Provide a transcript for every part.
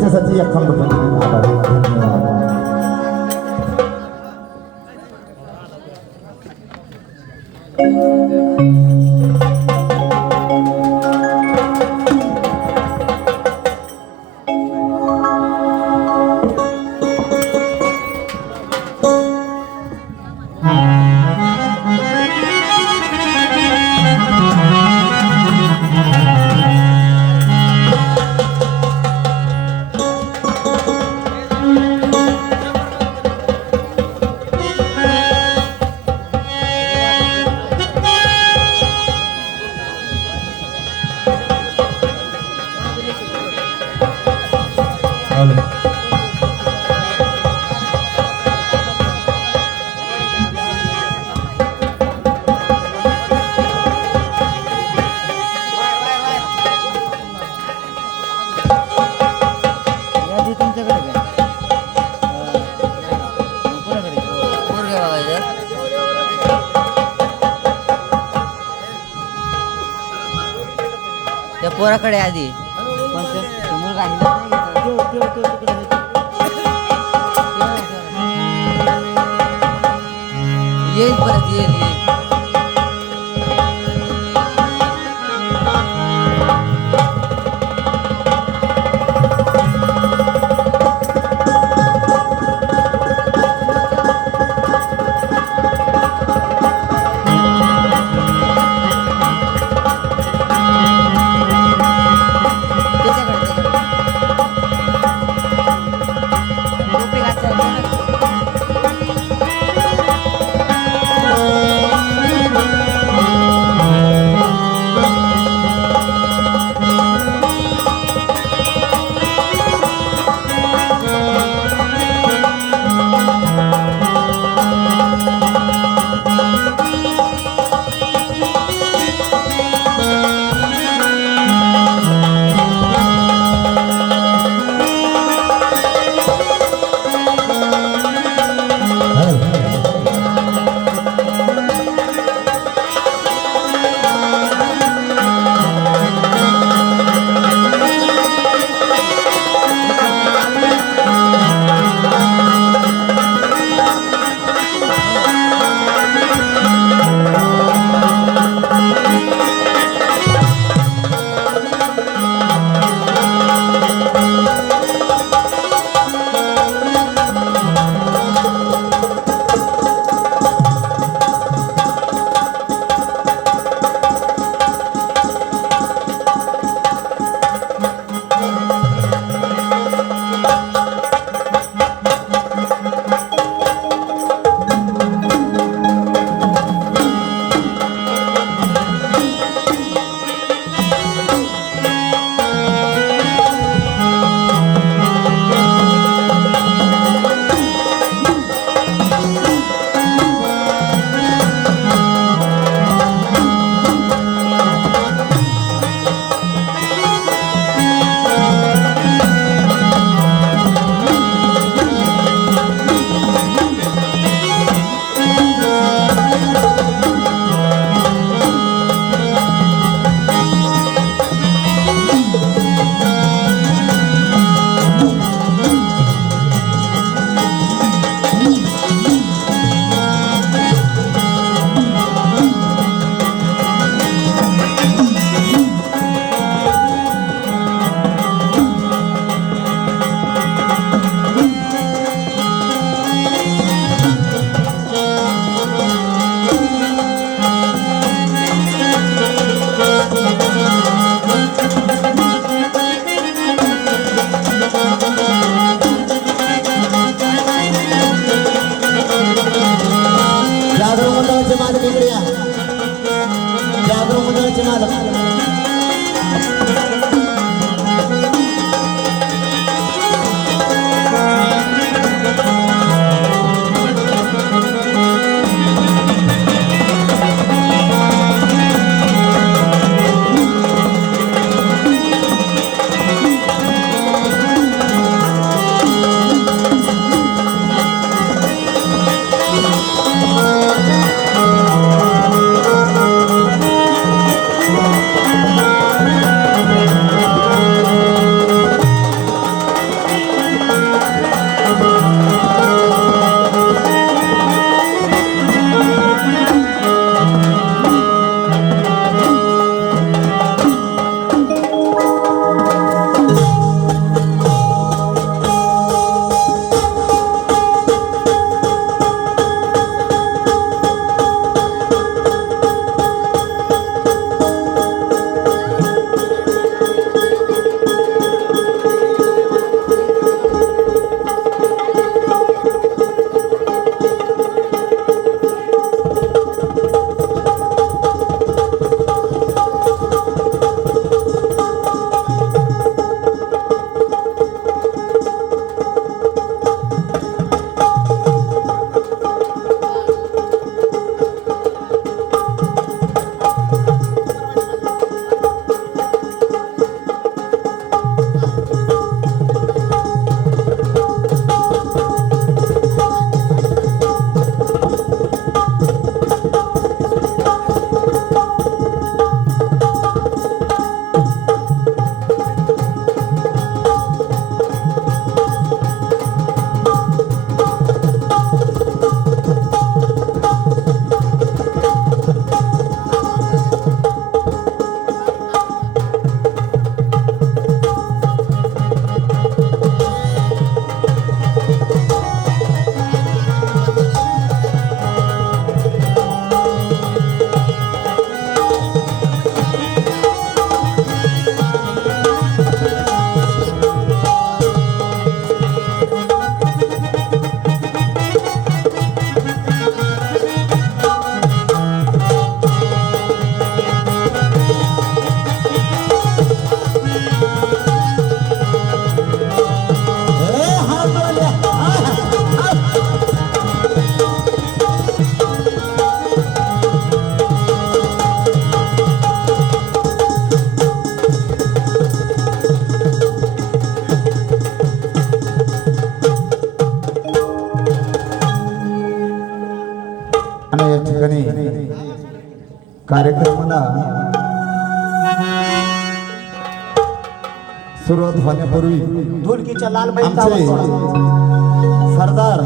त्याच्यासाठी अखंड पंचमी आभारी धन्यवाद. त्या पोराकडे आधी येईल परत येईल येईल. ठिकाणी कार्यक्रमाला सुरुवात होण्यापूर्वी ढोलकीच्या लालबाई आमचे सरदार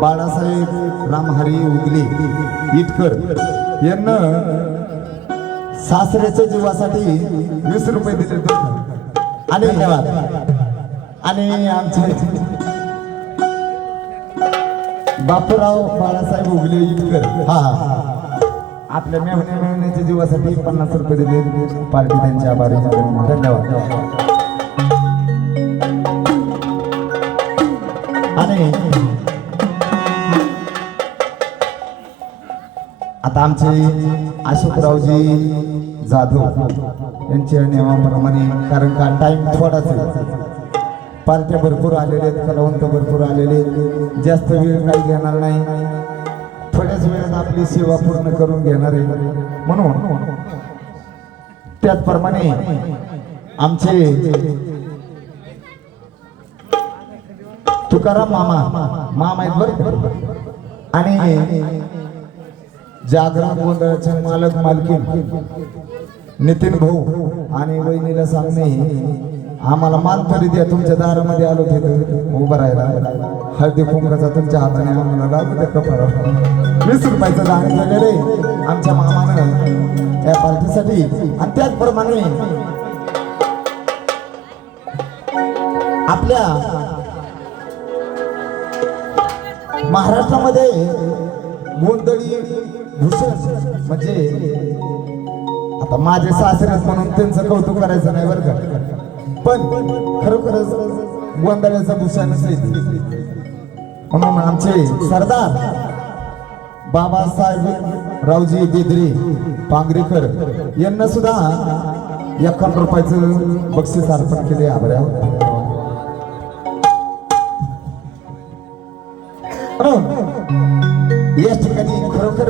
बाळासाहेब रामहरी उगले इटकर यांना सासऱ्याच्या जीवासाठी 20 रुपये दिले आणि धन्यवाद. आणि आमचे बापूराव बाळासाहेब उगले इटकर हा आपल्या मेहण्याच्या जीवासाठी 50 रुपये दिले. पार्टी त्यांचे आभारी. धन्यवाद. आणि आता आमचे अशोकरावजी जाधव यांच्या नियमाप्रमाणे, कारण का टाइम थोडाच आहे, पार्ट्या भरपूर आलेले आहेत, कलावंत भरपूर आलेले आहेत, जास्त वेळ काही घेणार नाही, थोड्याच वेळात आपली सेवा पूर्ण करून घेणार आहे. म्हणून त्याचप्रमाणे आमचे तुकाराम मामा आहेत बरं. आणि जागरण गोंधळाचे मालक मालकीन नितीन भाऊ आणि वहिनीला सांगणे, आम्हाला मान तरी द्या, तुमच्या दारामध्ये आलो तिथं उभं राहायला. हळदी कुंकाचा तुमच्या हाताने आम्हाला लागू द्या कपाळावर. 20 रुपयाचं दान केलेले आमच्या मामानं त्या पार्टीसाठी. आणि त्याचप्रमाणे आपल्या महाराष्ट्रामध्ये गोंधळी भूषण म्हणजे आता माझे सासरेच म्हणून त्यांचं कौतुक करायचं नाही बरं का, पण खरोखरच गोंधळ्याचं भूषणच आहे. म्हणून आमचे सरदार बाबासाहेब रावजी देदरे पांगरेकर यांना सुद्धा 51 रुपयाचं बक्षीस अर्पण केले. आभार. या ठिकाणी खरोखर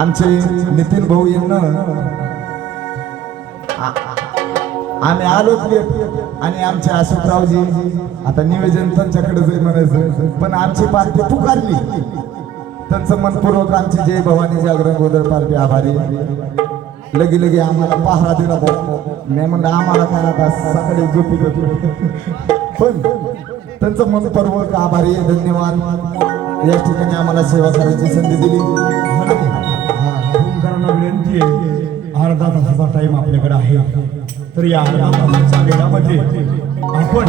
आमचे नितीन भाऊ यांना आम्ही आलोच लेट, आणि आमचे अशोकरावजी आता निवेदन त्यांच्याकडे जाईल म्हणायचं, पण आमची पार्टी पुकारली, त्यांचं मनपूर्वक आमची जय भवानी जागरण गोंधळ पार्टी आभारी. लगे आम्हाला पहारा दिला भाऊ. मी म्हणलं आम्हाला काय आता सकाळी झोपी पण त्यांचं मनपूर्वक आभारी. धन्यवाद. या ठिकाणी आम्हाला सेवा करायची संधी दिली. ओंकारांना विनंती आहे, अर्धा तासाचा टाइम आपल्याकडे आहे, तर या अर्धा तासाच्या वेळामध्ये आपण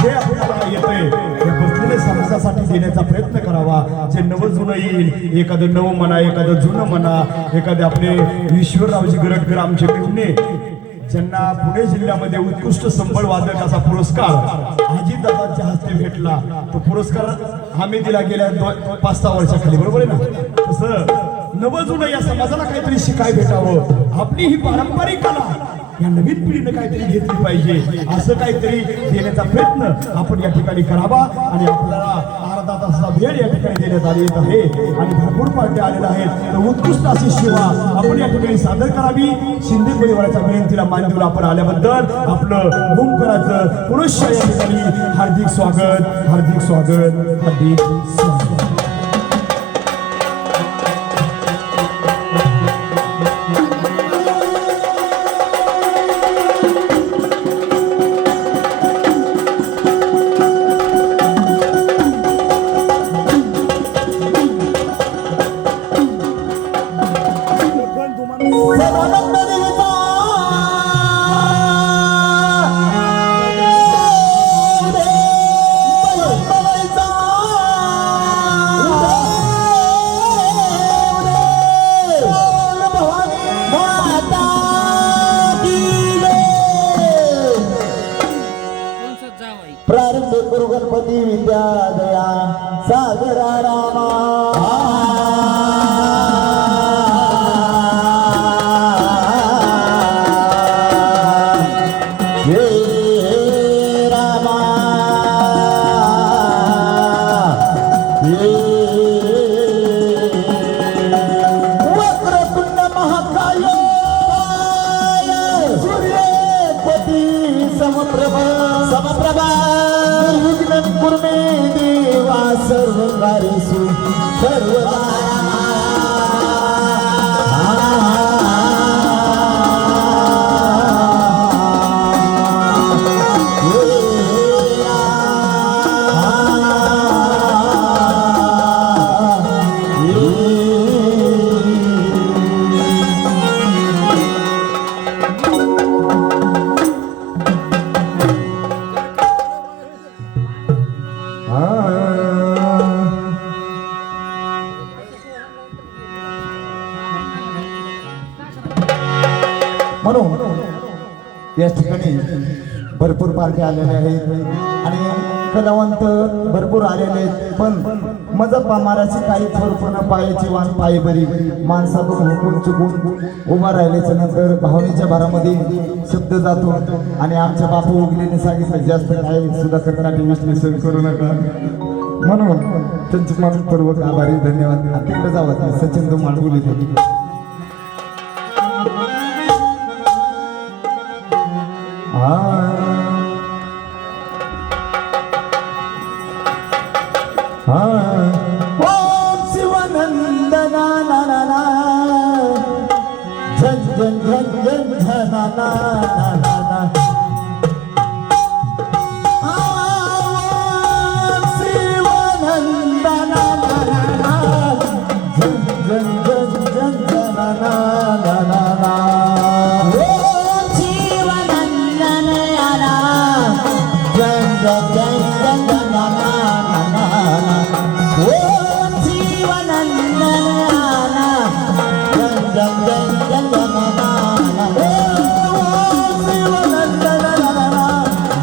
जे आपल्याला येतंय ते बसलेल्या समाजासाठी देण्याचा प्रयत्न करावा. जे नवं जुनं येईल, एखादं नवं म्हणा, एखादं जुनं म्हणा, एखादे आपले ईश्वररावजी गरटकर आमचे मेहुणे ज्यांना पुणे जिल्ह्यामध्ये उत्कृष्ट संबळ वादकाचा पुरस्कार अजितदादांच्या हस्ते भेटला, तो पुरस्कार आम्ही दिला गेल्या 5-6 वर्षाखाली, बरोबर आहे ना. तसं नवं जुनं या समाजाला काहीतरी शिकाय भेटावं, आपली ही पारंपरिक कला या नवीन पिढीनं काहीतरी घेतली पाहिजे, असं काहीतरी देण्याचा प्रयत्न आपण या ठिकाणी करावा. आणि आपल्याला अर्धा तासाचा वेळ या ठिकाणी देण्यात आली येत आहे आणि भरपूर पार्ट्या आलेल्या आहेत, तर उत्कृष्ट अशी सेवा आपण या ठिकाणी सादर करावी. शिंदे परिवाराच्या विनंतीला मान देऊन आपण आल्याबद्दल आपलं ओंकाराचं पुरुष या ठिकाणी हार्दिक स्वागत, हार्दिक स्वागत, हार्दिक स्वागत. प्रारंभ गुरु गणपती विद्या दया सागरा रामा. समप्रभा समप्रभा निर्विघ्नं कुरु मे देवा सर्व कार्यसु सर्वदा म्हणून या ठिकाणी भरपूर पार्टी आलेले आहेत आणि कलावंत भरपूर आलेले आहेत, पण मजप्पा मारायची काही थोरपण पायाची वाण पाय बरी माणसा बघून हुकून चुकून उभा राहिल्याच्या नंतर भावनेच्या भारामध्ये शब्द जातो आणि आमच्या बापू उगलेने सांगितलं जास्त काही सुद्धा कर्नाटक विश्लेषण करू नका, म्हणून त्यांचे मनपूर्वक आभारी धन्यवाद. तिकडे जावं सचिन धुमाळ बोलत होते. ओम शिवानंद ना ना ना ना झन झन झन झन झन ना ना ना ना. ओम शिवानंद ना ना ना ना झन झन झन झन झन ना ना ना ना. ओम शिवानंद ना ना झन झन झन झन ना ना ना ना. ओम शिवानंद ना जन जन जन जन ना ना ना. ओम शिवानंद ना जन जन जन जन ना ना ना. ओम शिवानंद ना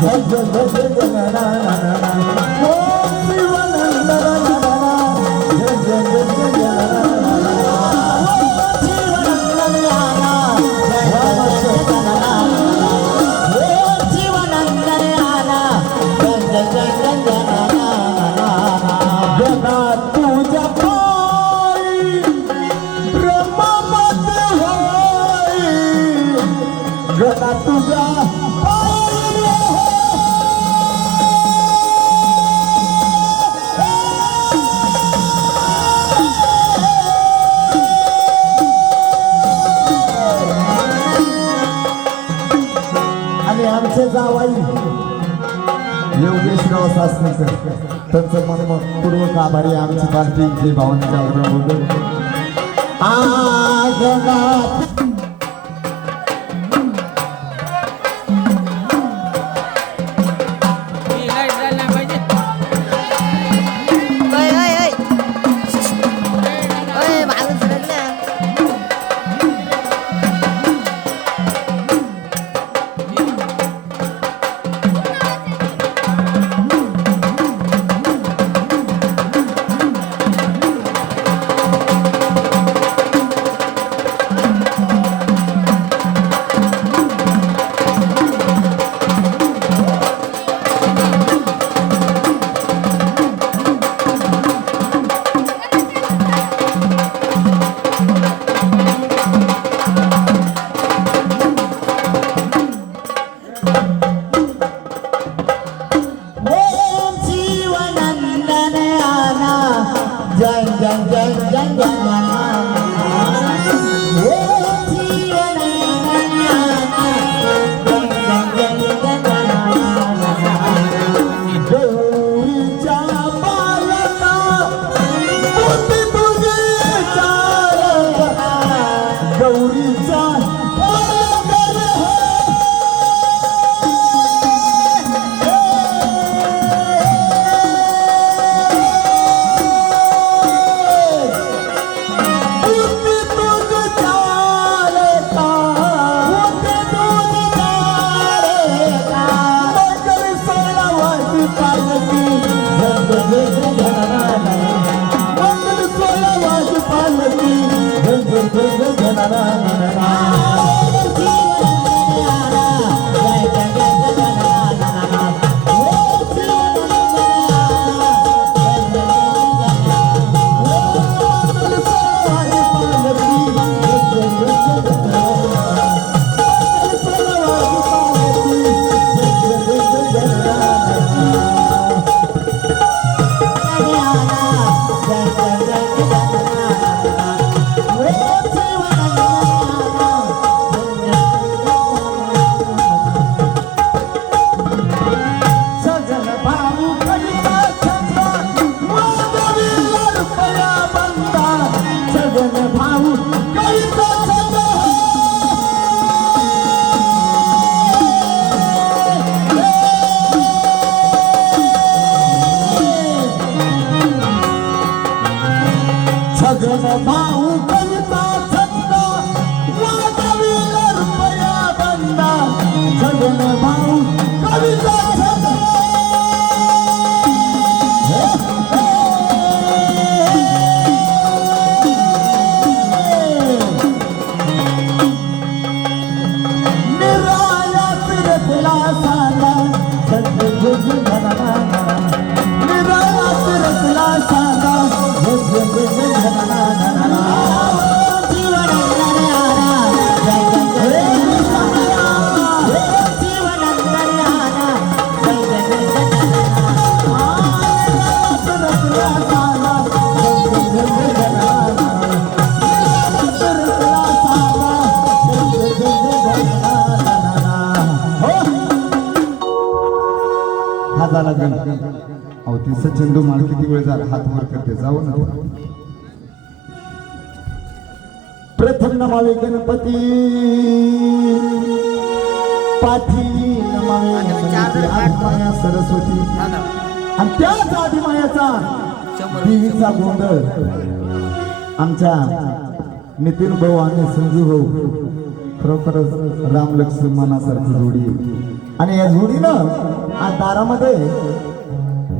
जन जन जन जन ना ना ना. ओम शिवानंद ना जन जन जन ना ना. ओम शिवानंद ना जन जन जन जन ना ना. गणा तुझ्या पायी ब्रह्मामध्ये होई, गणा तुझ्या पायी आणि आमचे जावाई योगेशराव सासनेकर त्यांचं मनपूर्वक आभारी आमची पार्टी जे भावना जागरण होतं. ओय ओय ओय ओय माणूस रडला. ओम शिवानंदन आना जन जन जन जन जन ना. ओम शिवानंदन आना जन जन जन जन ना. गौरीच्या बालका मोठी तुझी चालका, गौरीच्या छगन भाऊ कविता छंद वाजविल रुपया बंदा छगन भाऊ कविता छंद निराया तिरकला साला छंद गुज घना निराया तिरकला साला छंद गुज घना हा झाला गण अहो तिचा चंदू माळ किती वेळ झाला हात वर करते जाऊ ना प्रथम नमावे गणपती पाठी नमावे गणपती आदिमाया सरस्वती आणि त्याच आदिमायाचा देवीचा गोंधळ आमच्या नितीन भाऊ आणि संजू भाऊ खरोखरच राम लक्ष्मण मनासारखी जोडी आहे. आणि या जोडीनं आज दारामध्ये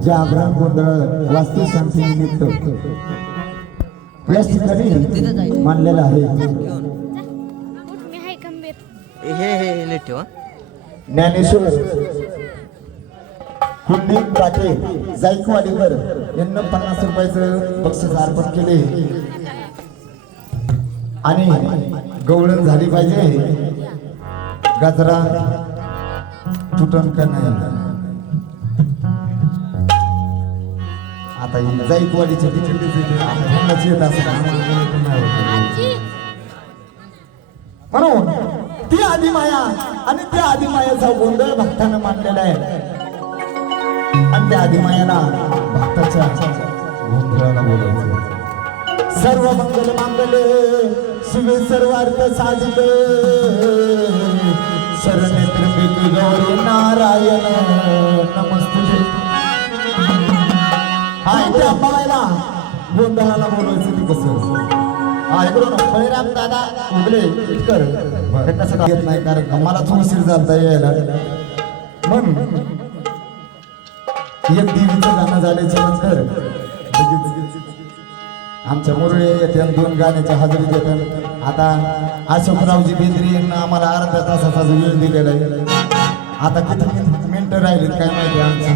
जागरण गोंधळ वास्तुशांती निमित्त याच ठिकाणी मानलेलं आहे. मी आहे खंबीर हे नीट ठेवा. ज्ञानेश्वर कुलदीप काटे जायकवाडीकर यांना 50 रुपयाचं बक्षीस अर्पण केले आणि गवळण झाली पाहिजे गजरा तुटन का नाही आता ही जायकवाडीच्या तिकीट येत असं आजी म्हणून ती आदिमाया आणि त्या आदिमायाचा गोंधळ भक्तानं मांडलेला आहे आणि त्या आदिमायाला भक्ताच्या गोंधळाला बोलायचं. सर्व मंगल मांगल्ये शिवे सर्वार्थ साधिके शरणे त्र्यंबके गौरी नारायण नमस्तुते. त्या अंबाबाईला गोंधळाला बोलायचं ती कसं ऐकलो ना बळीराम दादा उगले इतकर हे कसं येत नाही कारण मला उशीर झालता यायला म्हणून एक देवीचं गाणं झाल्याच्या नंतर आमच्या मुरळे येते 2 गाण्याच्या हजेरी देतात. आता अशोकरावजी बेंद्रे यांना आम्हाला अर्ध्या तासाचा वेळ दिलेला आहे. आता किती मिनिटं राहिली काय माहिती आमची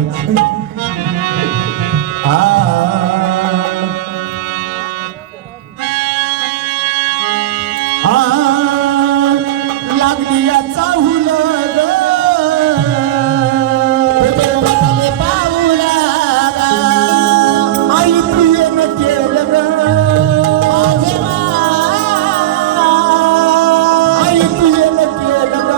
लागली याचा हुलग पाऊला आई तू येणं केलं ग आई तू येणं केलं ग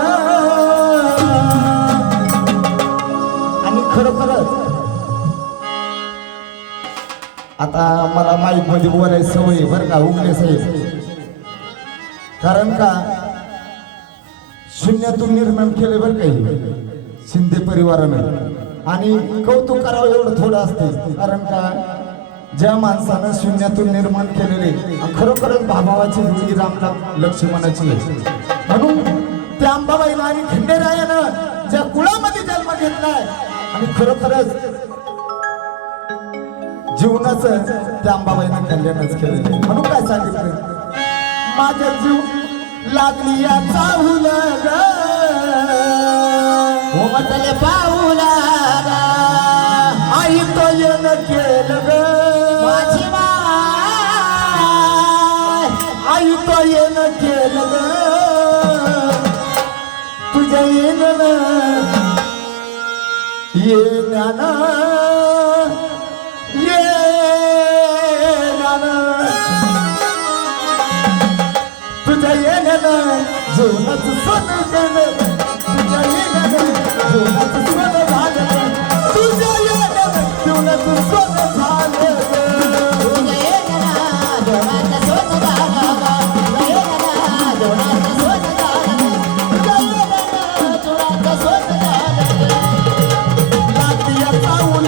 आणि खरोखरच आता मला माईक मध्ये बोलायची सवय बरं का उगले साहेब कारण का शून्यातून निर्माण केले बरं काही शिंदे परिवारानं आणि कौतुक करावं एवढं थोडं असते कारण का ज्या माणसानं शून्यातून निर्माण केलेले खरोखरच भावाची जोडी रामराम लक्ष्मणाची म्हणून त्या अंबाबाईला आणि खंडेरायानं ज्या कुळामध्ये जन्म घेतलाय आणि खरोखरच जीवनाचं त्या अंबाबाईनं कल्याणच केलेलं म्हणून काय सांगितलं माझ्या जीव लागली या चाहूला ग म्हटले पाऊला आई तो येणं केलं ग माझी आई तो येणं केलं ग तुझ्या येणं येण्यानं तुझ्या येण्यानं जीवनाचं सोनं केलं तुझ्या येण्यानं जीवनाचं सोनं झालं तुझ्या येण्यानं जीवनाचं सोनं झालं तुझ्या येण्यानं जीवनाचं सोनं झालं तुझ्या येण्यानं जीवनाचं सोनं झालं तुझ्या येण्यानं जीवनाचं सोनं झालं लागली या चाहूला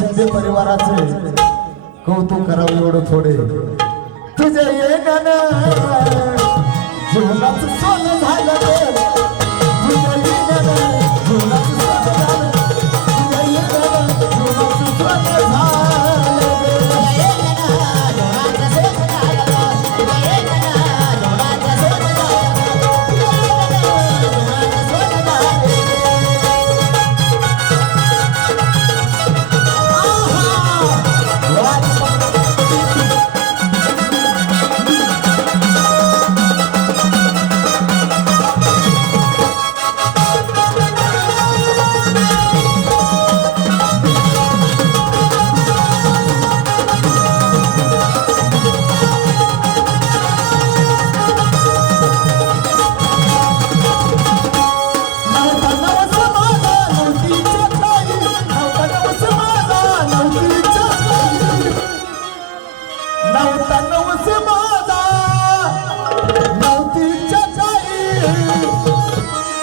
शिंदे परिवाराचे कौतुक करावं एवढं थोडे. तुझे येण्यानं जीवनाचं सोनं झालं रे. तुझ्या येण्यानं जीवनाचं सोनं झालं. तुझ्या येण्यानं जीवनाचं सोनं झालं रे.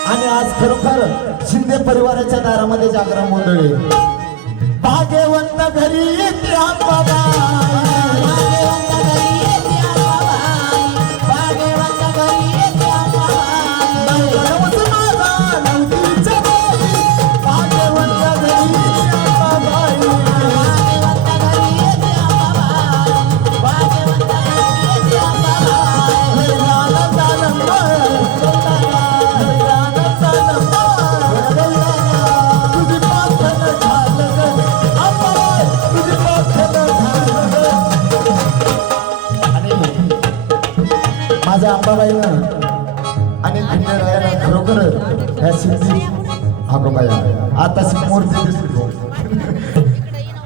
आणि आज खरोखर शिंदे परिवाराच्या दारामध्ये जागरण गोंधळी. भाग्यवंत घरी येते आंबाबाई. नवतनवस माझा नवतीच्या बाई. भाग्यवंत घरी येते आंबाबाई. माझ्या अंबाबाईनं आणि खंडेरायाला खरोखर ह्या सिद्धी अगं बाया आता मूर्ती दिसली हो.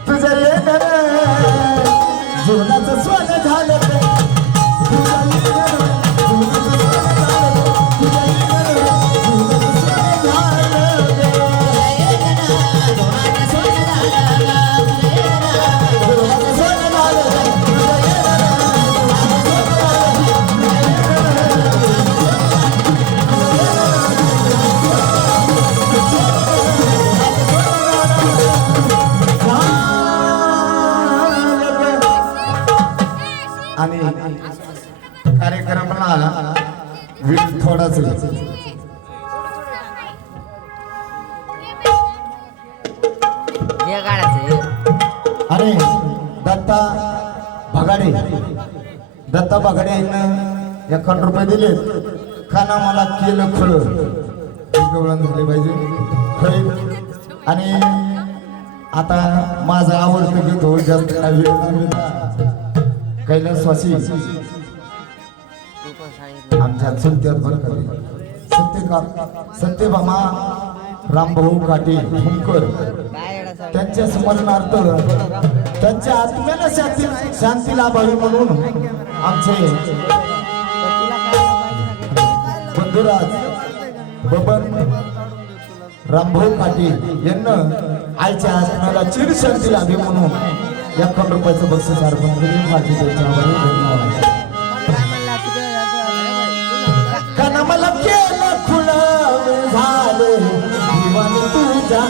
तुझ्या येण्यानं जीवनाचं सोनं झालं रे. तुझ्या येण्यानं जीवनाचं सोनं झालं रे. तुझ्या येण्यानं जीवनाचं सोनं झालं रे. जीवनाचं सोनं झालं रे. जीवनाचं सोनं झालं रे. तुझ्या येण्यानं आणि कार्यक्रमाला वेळ थोडाच आणि दत्ता बगाडे यांना 1 रुपये दिले. खाना मला केलं खळ गवळण झाले पाहिजे खळे. आणि आता माझं आवडतं गीत होईल जास्त काय वेळ नाही. कैलासवासी आमच्या चुलत्यात सत्यभामा रामभाऊ काटे हुमकर त्यांच्या स्मरणार्थ त्यांच्या आत्म्याला शांती लाभावी म्हणून आमचे बंधुराज बबन रामभाऊ काटे यांना आईच्या आत्म्याला चिर शांती लाभी म्हणून 1 रुपयाचं बक्षीस अर्पण करून पाठी त्यांच्यावर धन्यवाद. कारण मला केलं खुलं झाले दिवाण तुझ्या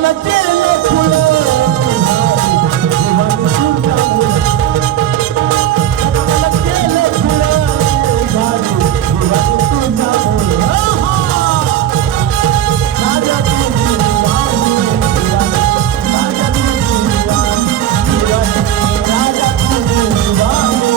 मला केलं फुलं दिवाणी तुझ्या मला केलं फुलं दिवाणी तुझ्या राजा तुझी दिवाणी राजा तुझी दिवाणी राजा तुझी दिवाणी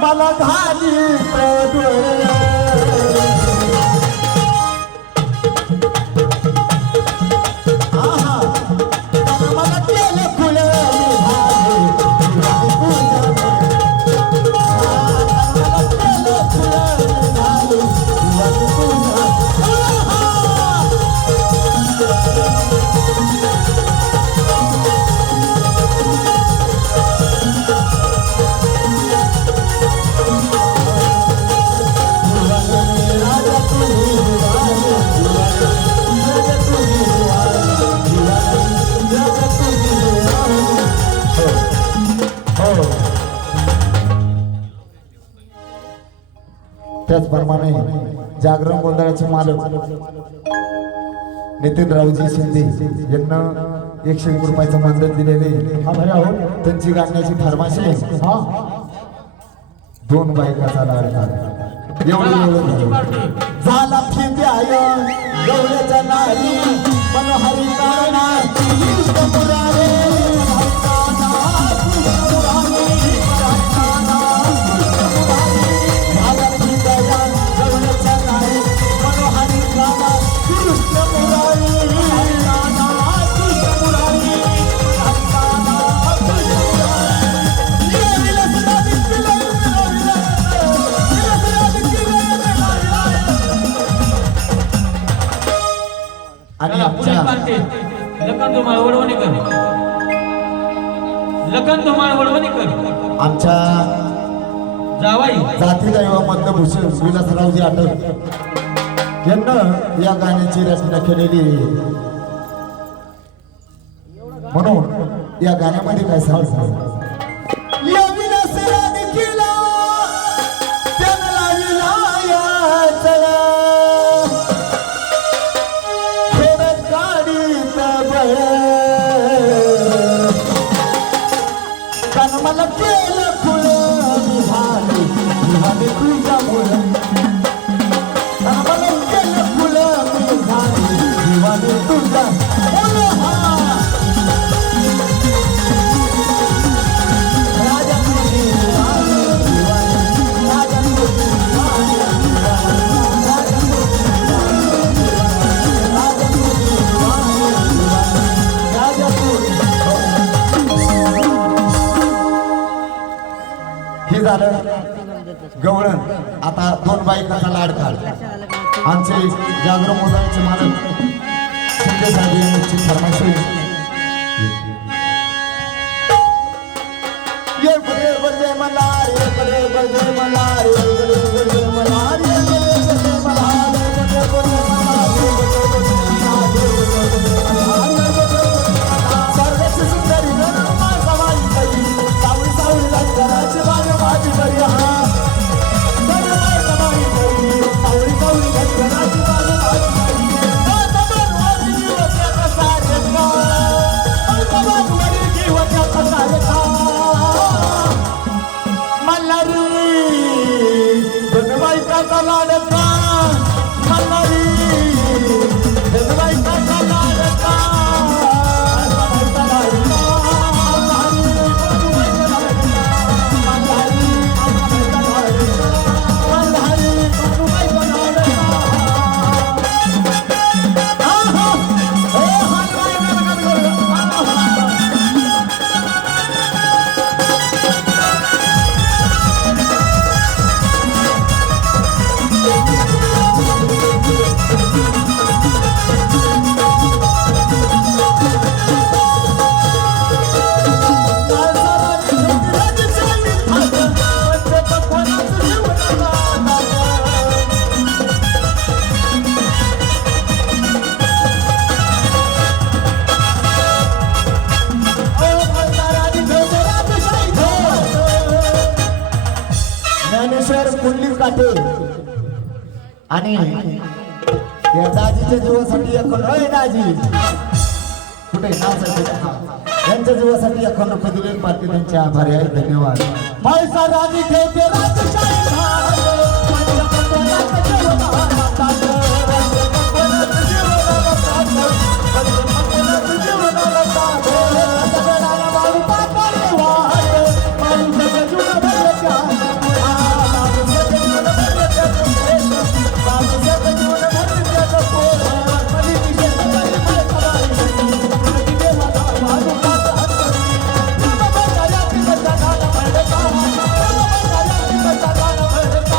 मला घाली मला केलं फुलं त्याचप्रमाणे जागरण गोंधळाचे मालक नितीन रावजी शिंदे यांना 101 रुपयाचं मानधन दिलेले हा भैया हो त्यांची गाण्याची फरमाशी आहे. हा 2 बायकाचा लाडका एवढं झाला फिद्याय गवळ्याच्या नारी मनोहरी कारणा कृष्ण मुरारे झाला फिद्याय गवळ्याच्या नारी मनोहरी कारणा कृष्ण मुरारी आणि आमच्या लखन धुमाळ वडवणीकर लखन धुमाळ वडवणीकर आमच्या जावाई जाती दैवामधलं भूषण विलासरावजी आटक यांना या गाण्याची रचना केलेली आहे. म्हणून या गाण्यामध्ये काय सांग मला केलं फुलं निघाले निघाले तुझ्या मुलं मला केलं फुलं निघाले निघाले तुझ्या मुलं राजा तुझी राजा तुझी राजा तुझी हे झालं गवळण. आता 2 बायकाचा लाडका आमचे जागरण गोंधळाचे मालक शिंदे साहेब यांची फरमाशी ये बड़े बड़े मलार ये बड़े बड़े मलार ये बड़े बड़े मलार ये बड़े बड़े मलार ये बड़े बड़े मलार ये बड़े बड़े मलार काका लाडका मल्हारी जगबाई काका लाडका ज्ञानेश्वर कुंडली काटे आणि या दाजीच्या जीवासाठी अखंड दाजी कुठे नाव त्यांच्या जीवासाठी अखंड रुपये दिले पाटील त्यांचे आभारी आहे धन्यवाद पैसा राजी ठेवते राजशाही भारत. माझ्या पटोलाचं जीवन हातात. माझ्या पटोलाचं जीवन हातात. माझ्या पटोलाचं जीवन हातात. दगडाला मारू पापाने वाट. माणसाचं जीवन भरलं त्यात. माणसाचं जीवन भरलं त्यात पोट. माणसाचं जीवन भरलं त्यात पोट. कधी दिशेत कधी पैसा बाहेर. कधी देवाला मारू पापाने. बाबा बंगाऱ्या पिकाचा गाणं म्हणता. बाबा बंगाऱ्या पिकाचा गाणं म्हणता.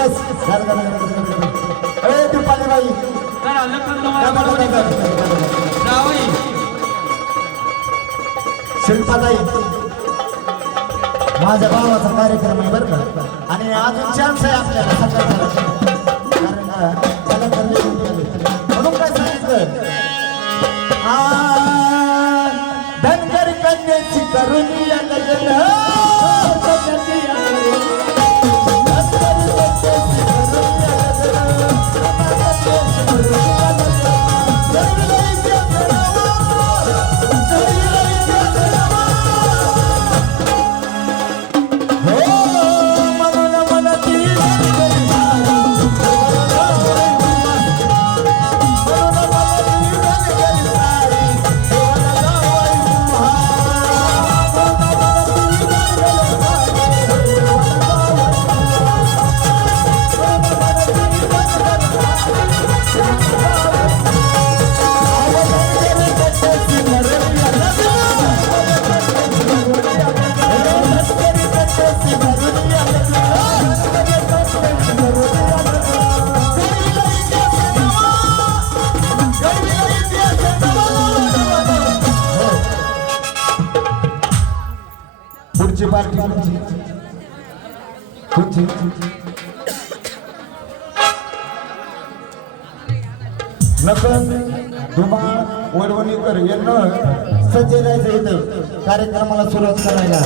बस ए दीपाली बाई चला लखन तुम्हाला वडवणी कर जावई शिल्पाताई माझ्या भावाचा कार्यक्रम आहे बरं का आणि अजून चान्स आहे आपल्याला सगळ्यांना कारण का त्याला करणे म्हणून काय सांगितलं धनगर कन्याची करुणी पुढची पार्टी पुढची नकन धुमाळ वडवणीकर यांना सज्ज राहायचं इथं कार्यक्रमाला सुरुवात करायला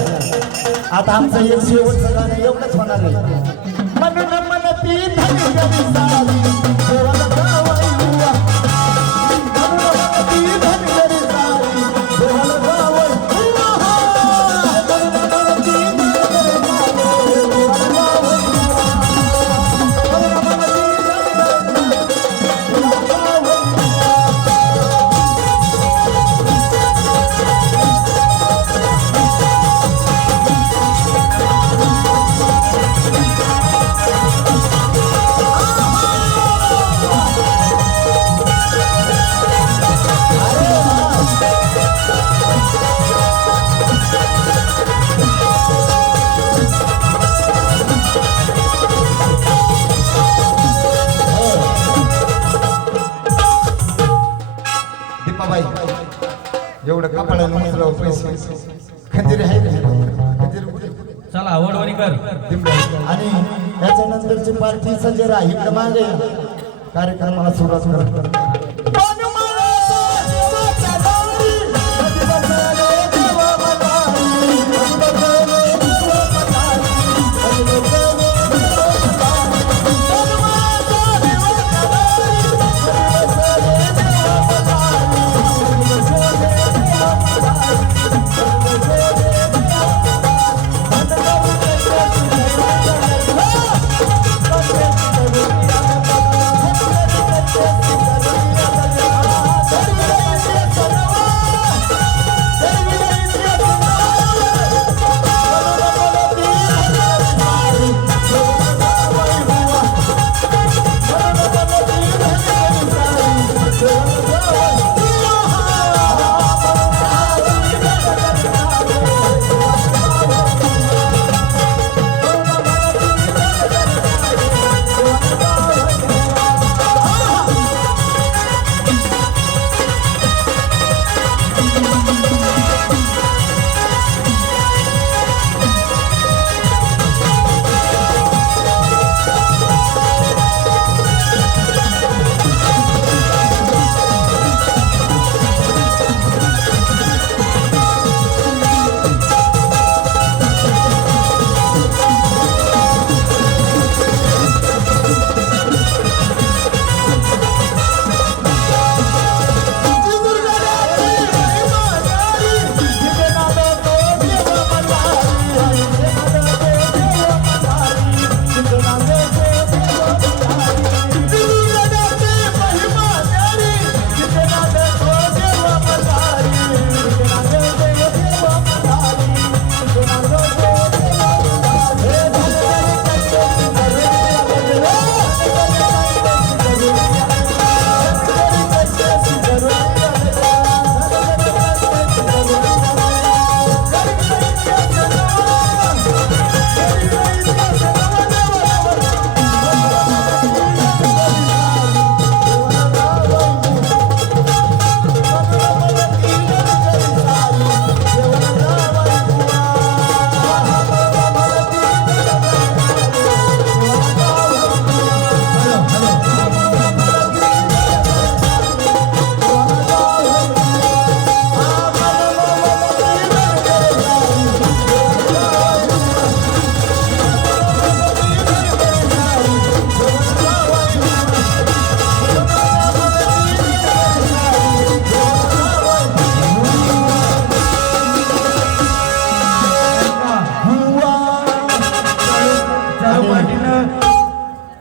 आता आमचं एक शेवटचं गाणं एवढंच होणार आहे म्हणून म्हणती धनगरी सारी देवाला जावई हुआ. म्हणून म्हणती धनगरी सारी देवाला जावई हुआ. म्हणून म्हणती धनगरी सारी देवाला जावई हुआ. म्हणून म्हणती धनगरी सारी दीपाबाई एवढं कपाळानं म्हणलं पैसे खंजीर आहे खंजीर कुठे? चला वडवणी कर आणि याच्यानंतरची पार्टी सज्ज राहील मागे कार्यक्रमाला सुरुवात कर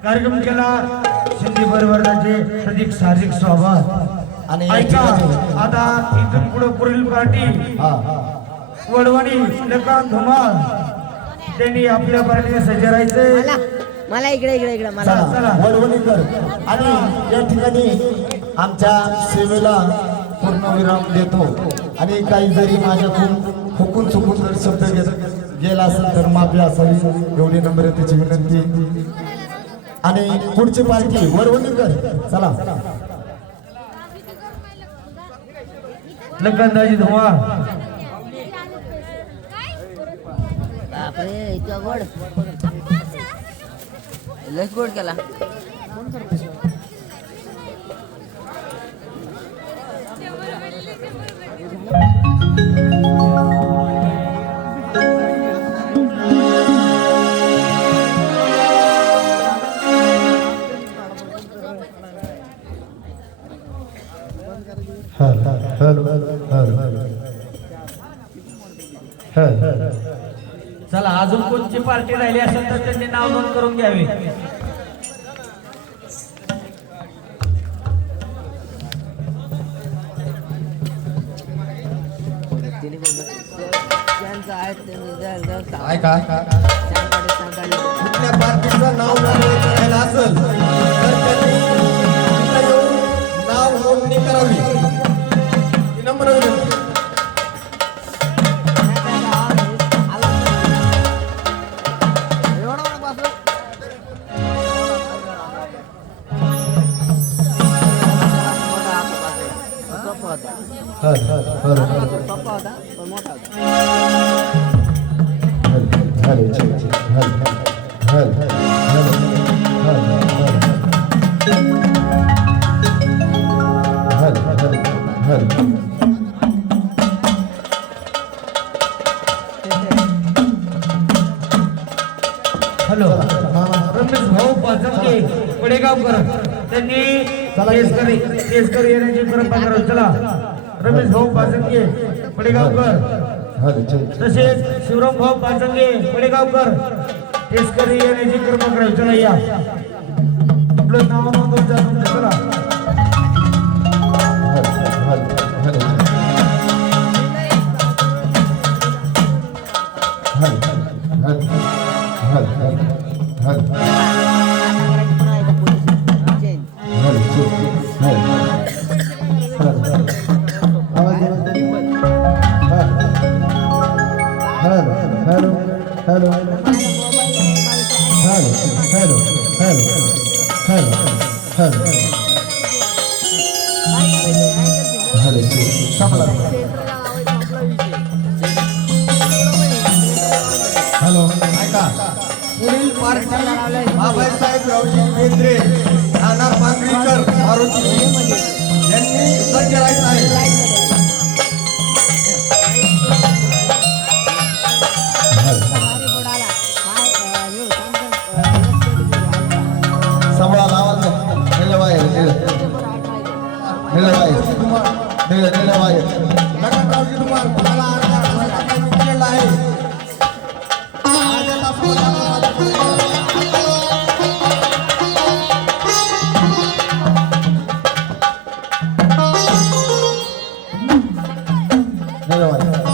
कार्यक्रम केला सिंधी परिवाराचे प्रदीप साजिक स्वागत आणि ऐका आता इथून पुढे पुढील पार्टी वडवणी लकान धुमाळ त्यांनी आपल्या पार्टीने सजरायचे मला इकडे मला चला वडवणीकर आणि या ठिकाणी आमच्या सेवेला पूर्णविराम देतो आणि काही जरी माझ्याकडून हुकून चुकून जर शब्द गेला असेल तर माफी असावी एवढी नम्रतेची विनंती आणि पुढची पार्टी वडवणीकर चला लकांदाजी धुमाळ बापरे इतका गोड लस गोड केला चला अजून कोणची पार्टी राहिली असेल तर त्यांनी नाव नोंद करून घ्यावे ऐका कुठल्या पार्टीचं नाव नोंदणी करायला असेल तर त्यांनी इथं येऊन नाव नोंदणी करावी ही नम्र विनंती. हॅलो रमेश भाऊ पाचंगे पडेगावकर त्यांनी केसकर येण्याची परंपरा करावी चला रमेश भाऊ पाचंगे पडेगावकर तसेच शिवराम भाऊ पाचंगे पडेगावकर केसकर येण्याची परंपरा करावी चला या आपलं नाव नोंदवून जा तुमचं चला हॅलो ऐका पुढील पार्टी बाबासाहेब रावजी केंद्रे राहणार पांगरीकर मारुती यांनी सज्ज राहायचं आहे सांभाळा आवाज नेलं बाहेर नेलं बाहेर नेलं बाहेर लखनरावजी धुमाळ तुम्हाला केलेला आहे नेलं बाहेर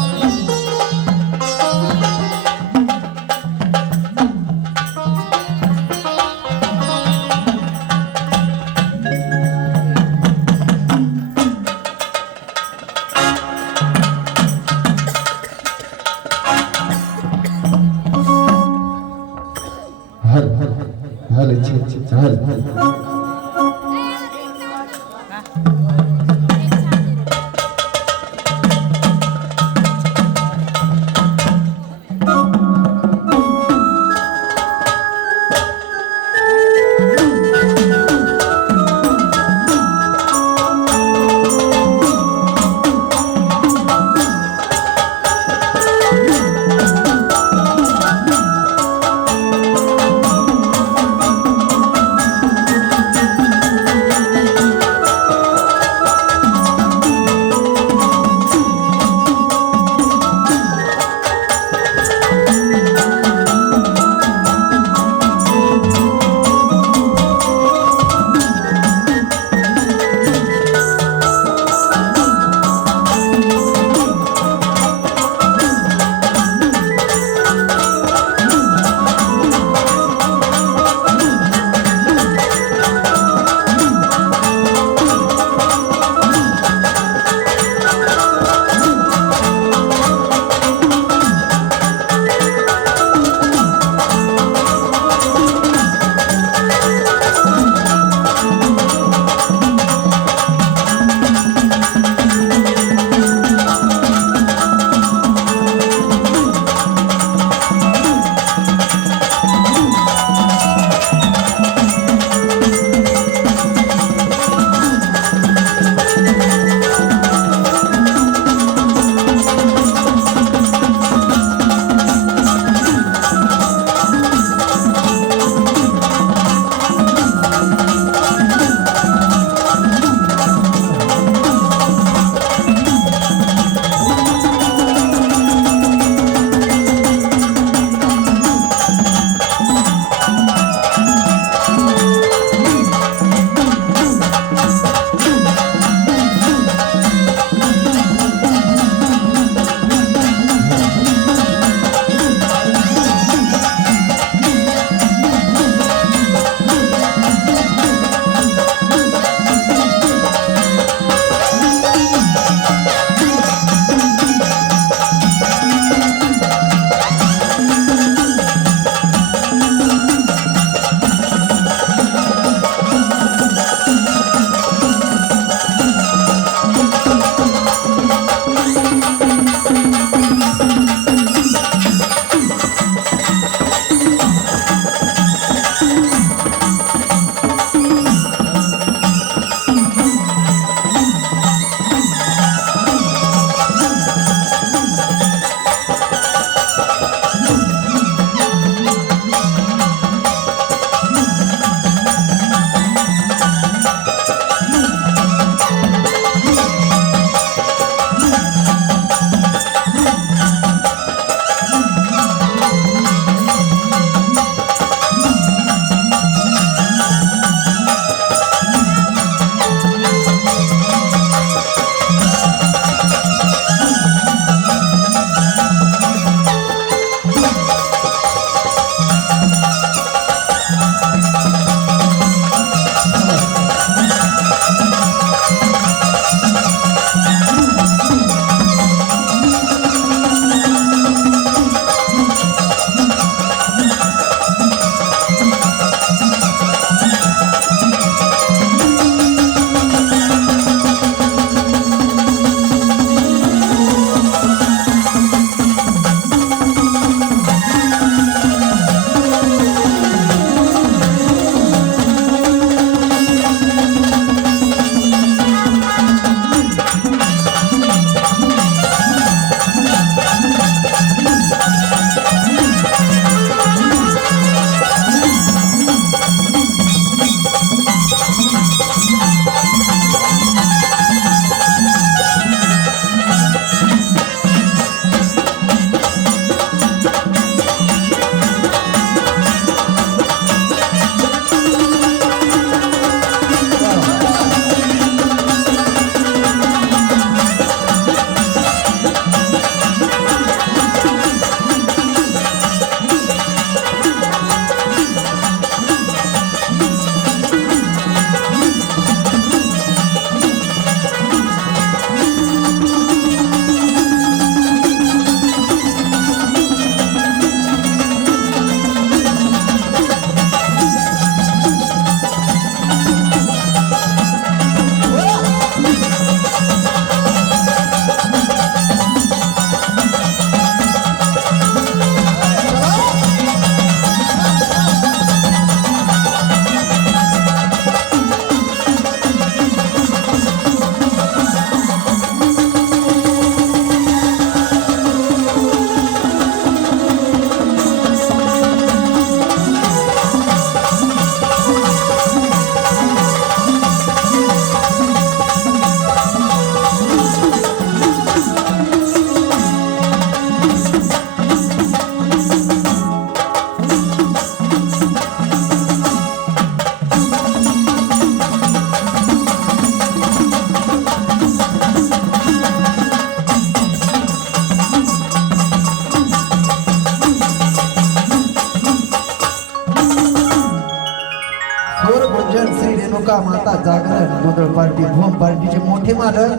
रेणुका माता जागरण गोंधळ पार्टी भूम पार्टीचे मोठे मालक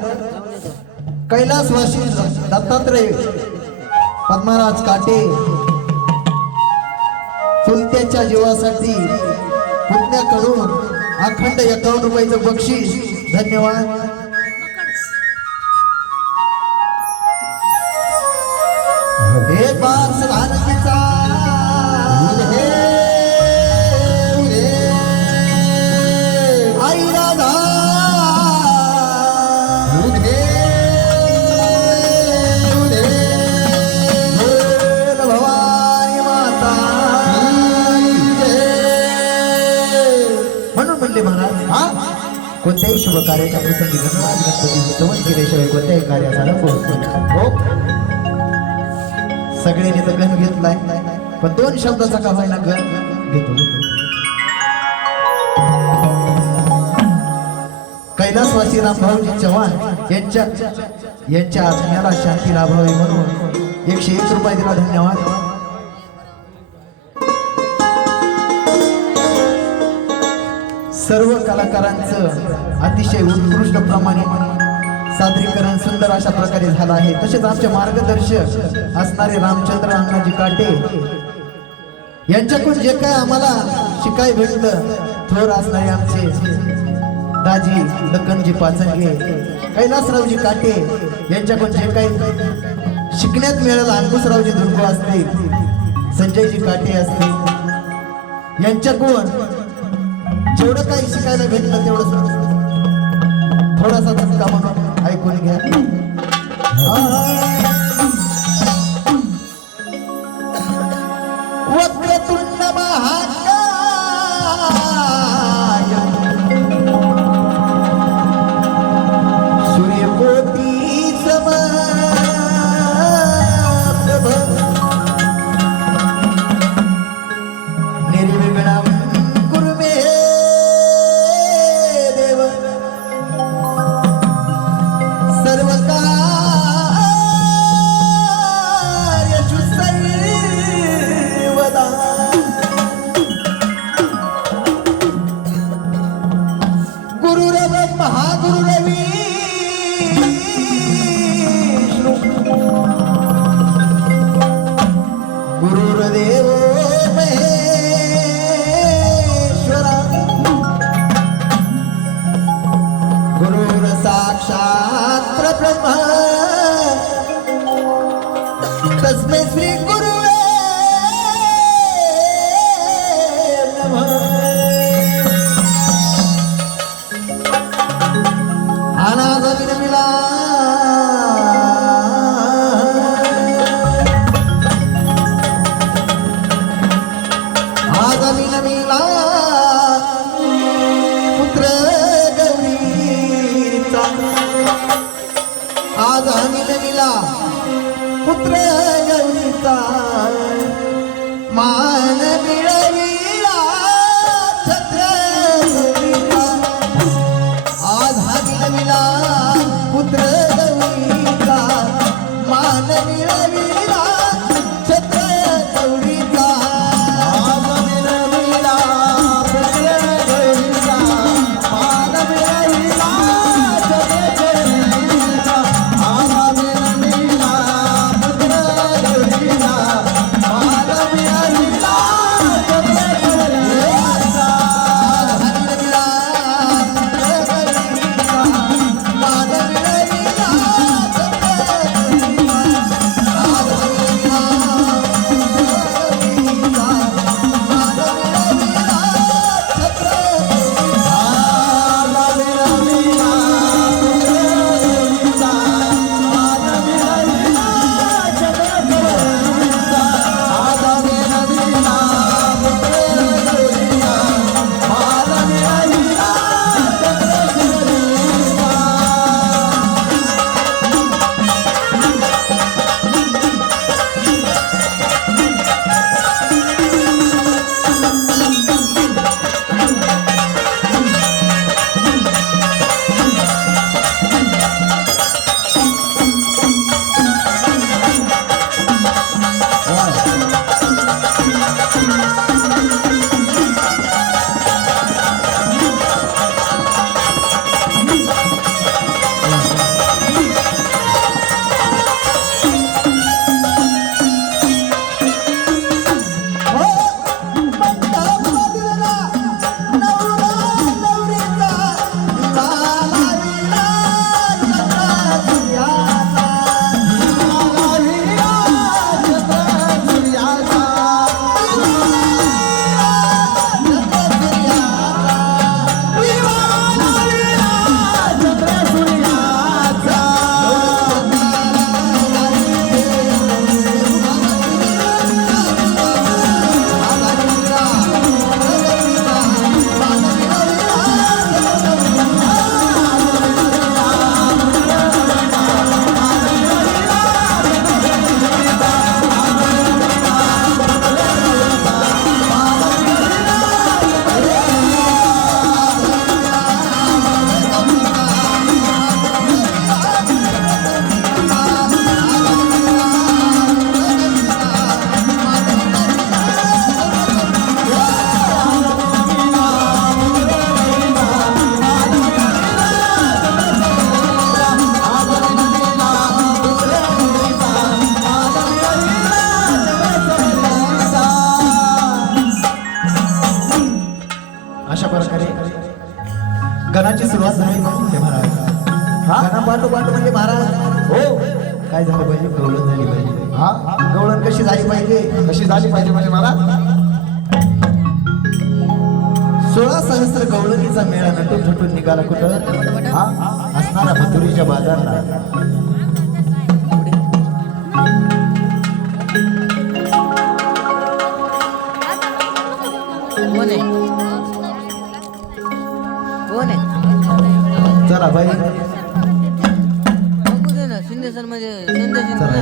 कैलासवासी दत्तात्रय पद्मराज काटे चुलत्याच्या जीवासाठी पुतण्याकडून अखंड 51 रुपयाचं बक्षीस. धन्यवाद. हे बास भारतीचा आई राधा भवानी माता म्हणून म्हणले महाराज हा कोणत्याही शुभ कार्याच्या प्रसंगी गणराज गणपती स्तवन केल्याशिवाय कोणत्याही कार्याचा नको. हो सगळ्यांनी तर गण घेतलाय पण 2 शब्दाचा का व्हायला गण घेतो. कैलासवासी रामभाऊजी चव्हाण यांच्या आत्म्याला शांती लाभावी म्हणून 101 रुपये दिला. धन्यवाद. सर्व कलाकारांचं अतिशय उत्कृष्ट प्रमाणे सादरीकरण सुंदर अशा प्रकारे झालं आहे. तसेच आमचे मार्गदर्शक असणारे रामचंद्र अण्णाजी काटे यांच्याकडून जे काय आम्हाला शिकाय भेटलं थोर असणारे आमचे दाजी लखनजी पाचंगे कैलासरावजी काटे यांच्याकडून जे काही शिकण्यात मिळालं अंकुशरावजी दुर्गो असतील संजयजी काटे असतील यांच्याकडून जेवढं काही शिकायला भेटलं तेवढं थोडासा धक्का म्हणून ऐकून घ्या. वक्रतुंड महाकाय सूर्यकोटी समप्रभ निर्विघ्नं कुरु मे देव सर्व कार्येषु सर्वदा. गुरुर्ब्रह्मा गुरुर्विष्णु गुरुर्देवो महेश्वरा गुरुर् साक्षात् परब्रह्म तस्मै श्री गुरुवे नमः. अनाथ विनमिला आज विनमिला पुत्र गौरीचा आज विनमिला पुत्र गौरीचा मान मिळविला छत्रपतीचा. आज विनमिला पुत्र गौरीचा मान मिळविला छत्रपतीचा. आज विनमिला पुत्र गौरीचा मान मिळविला छत्रपतीचा. आज विनमिला पुत्र गौरीचा मान मिळविला प्रकारे गणाची सुरुवात झाली म्हणजे महाराज हा गणा पाठोपाठ म्हणजे महाराज हो काय झालं पाहिजे गवळण झाली पाहिजे हा गवळण कशी झाली पाहिजे कशी झाली पाहिजे म्हणजे मला 16 सहस्र गवळणीचा मेळा नटून थटून निघाला कुठं हा असणारा मथुरीच्या बाजारला कोण आहे कोण आहे चला बाई बघू दे ना शिंदे सर मध्ये शिंदे चला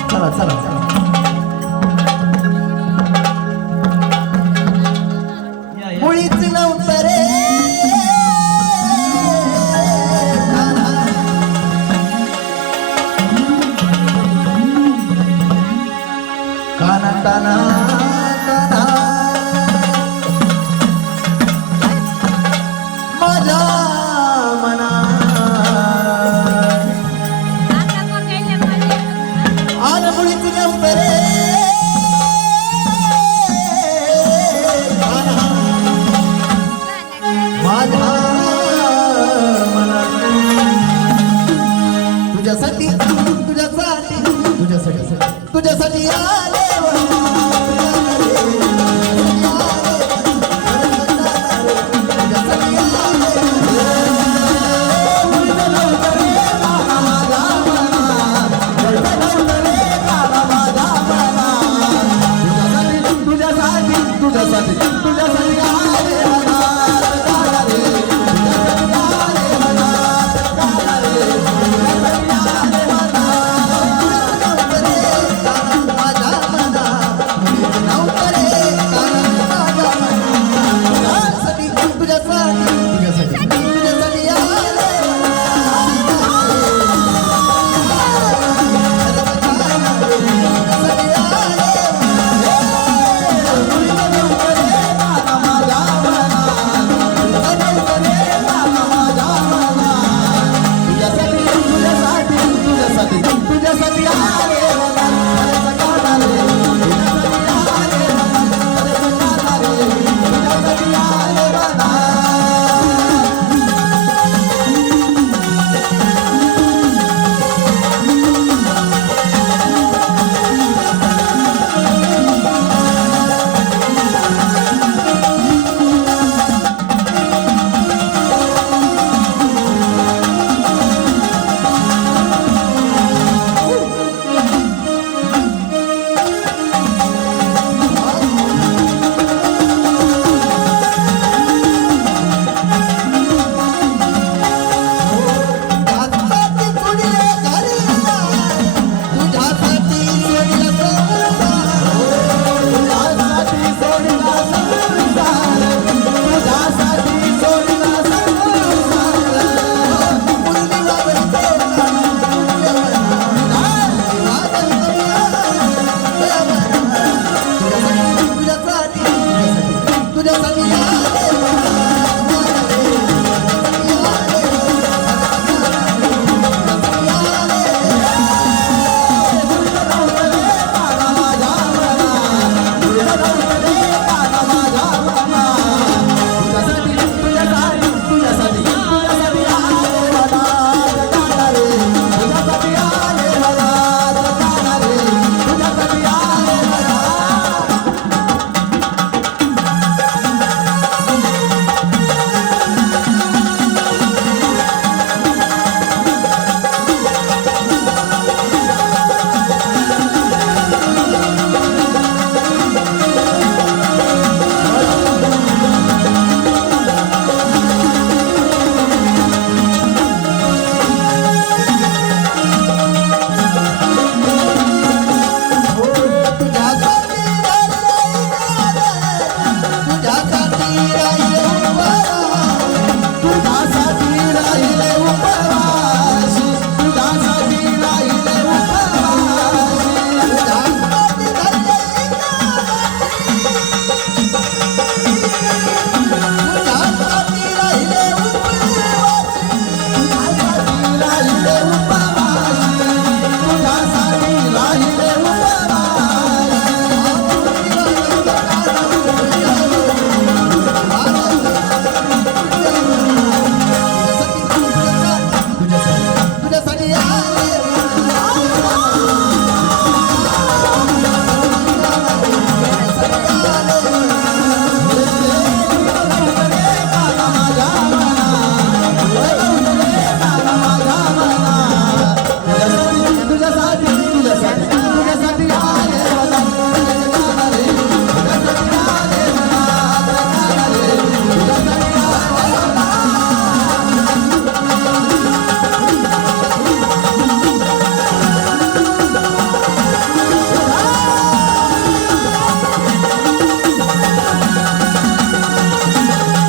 चला चला चला मुळीच नव्हतं रे काना काना काना माझ्या मना आलं मुळीच नव्हतं रे काना माझ्या मना तुझ्यासाठी तुझ्यासाठी तुझ्यासाठी तुझ्यासाठी आले